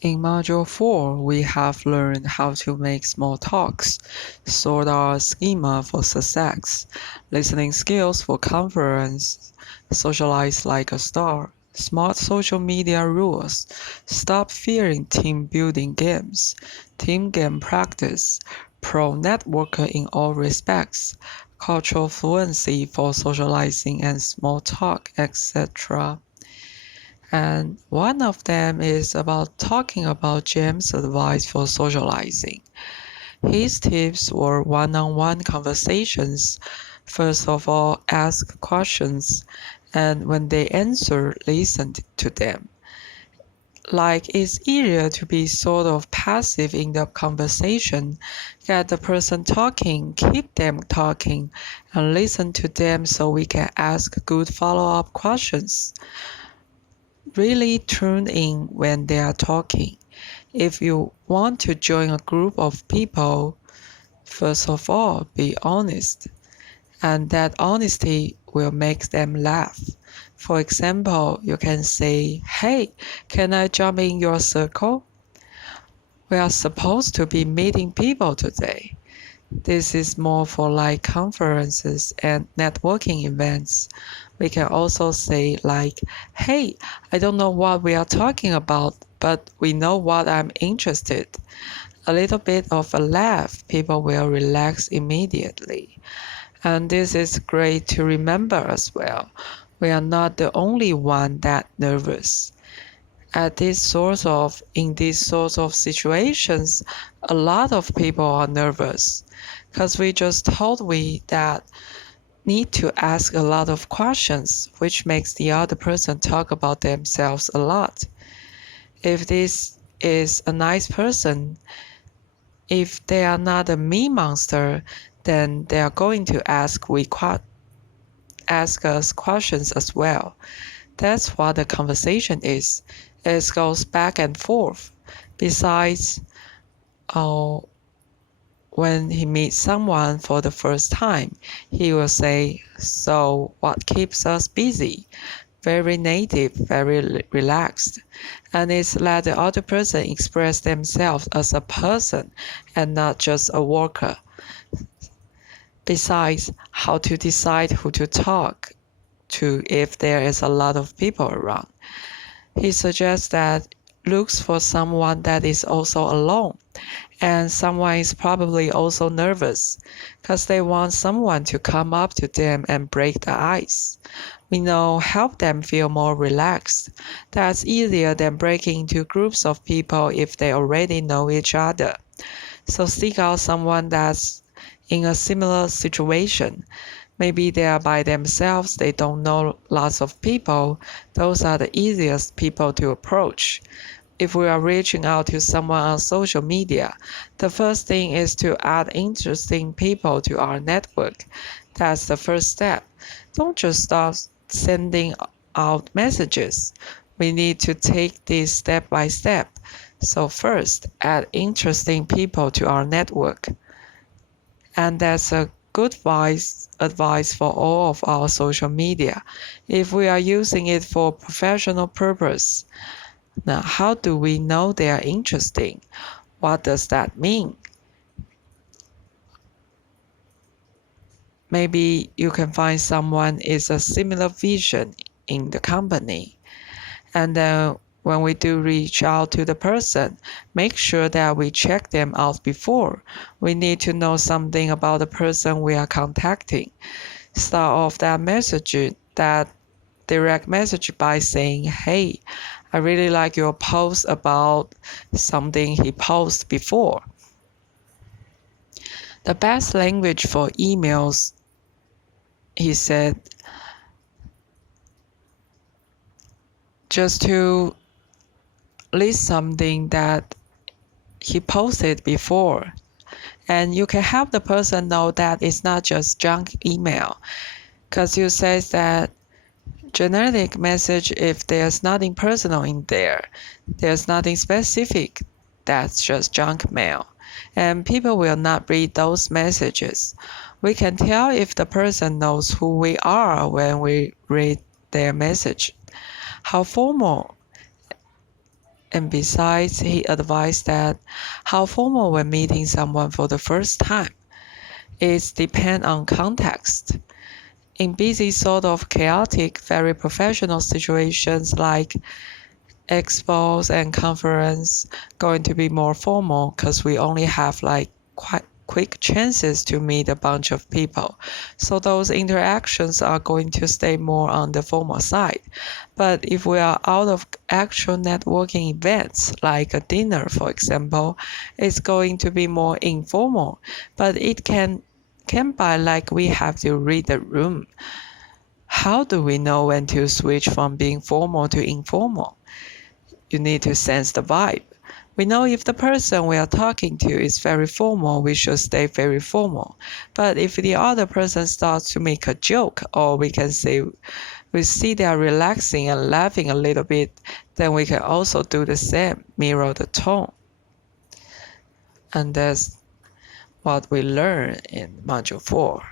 In Module 4, we have learned how to make small talks, sort our schema for success, listening skills for conference, socialize like a star, smart social media rules, stop fearing team building games, team game practice, pro networker in all respects, cultural fluency for socializing and small talk, etc. And one of them is about talking about James' advice for socializing. His tips were one-on-one conversations. First of all, ask questions, and when they answer, listen to them. Like it's easier to be sort of passive in the conversation, get the person talking, keep them talking, and listen to them so we can ask good follow-up questions. Really tune in when they are talking. If you want to join a group of people, first of all, be honest, and that honesty will make them laugh. For example, you can say, "Hey, can I jump in your circle? We are supposed to be meeting people today." This is more for like conferences and networking events. We can also say like, "Hey, I don't know what we are talking about, but we know what I'm interested." A little bit of a laugh, people will relax immediately. And this is great to remember as well. We are not the only one that nervous. In these sorts of situations, a lot of people are nervous because we just told we that need to ask a lot of questions, which makes the other person talk about themselves a lot. If this is a nice person, if they are not a me monster, then they are going to ask us questions as well. That's what the conversation is. It goes back and forth. Besides, uh, when he meets someone for the first time, he will say, "So, what keeps us busy?" Very native, very relaxed. And it's let the other person express themselves as a person and not just a worker. Besides, how to decide who to talk to if there is a lot of people around. He suggests that looks for someone that is also alone, and someone is probably also nervous because they want someone to come up to them and break the ice. We know help them feel more relaxed. That's easier than breaking into groups of people if they already know each other. So seek out someone that's in a similar situation. Maybe they are by themselves, they don't know lots of people. Those are the easiest people to approach. If we are reaching out to someone on social media, the first thing is to add interesting people to our network. That's the first step. Don't just start sending out messages. We need to take this step by step. So first, add interesting people to our network. And that's a good advice for all of our social media. If we are using it for professional purpose, now how do we know they are interesting? What does that mean? Maybe you can find someone is a similar vision in the company. And then when we do reach out to the person, make sure that we check them out before. We need to know something about the person we are contacting. Start off that direct message by saying, "Hey, I really like your post about something he posted before." The best language for emails, he said, just to list something that he posted before. And you can help the person know that it's not just junk email. Because you say that generic message, if there's nothing personal in there, there's nothing specific, that's just junk mail. And people will not read those messages. We can tell if the person knows who we are when we read their message. How formal And besides, he advised that how formal when meeting someone for the first time. It depends on context. In busy, sort of chaotic, very professional situations like expos and conference, going to be more formal because we only have like quite quick chances to meet a bunch of people. So those interactions are going to stay more on the formal side. But if we are out of actual networking events, like a dinner, for example, it's going to be more informal, but it can by like we have to read the room. How do we know when to switch from being formal to informal? You need to sense the vibe. We know if the person we are talking to is very formal, we should stay very formal. But if the other person starts to make a joke, or we can say we see they are relaxing and laughing a little bit, then we can also do the same, mirror the tone. And that's what we learn in Module 4.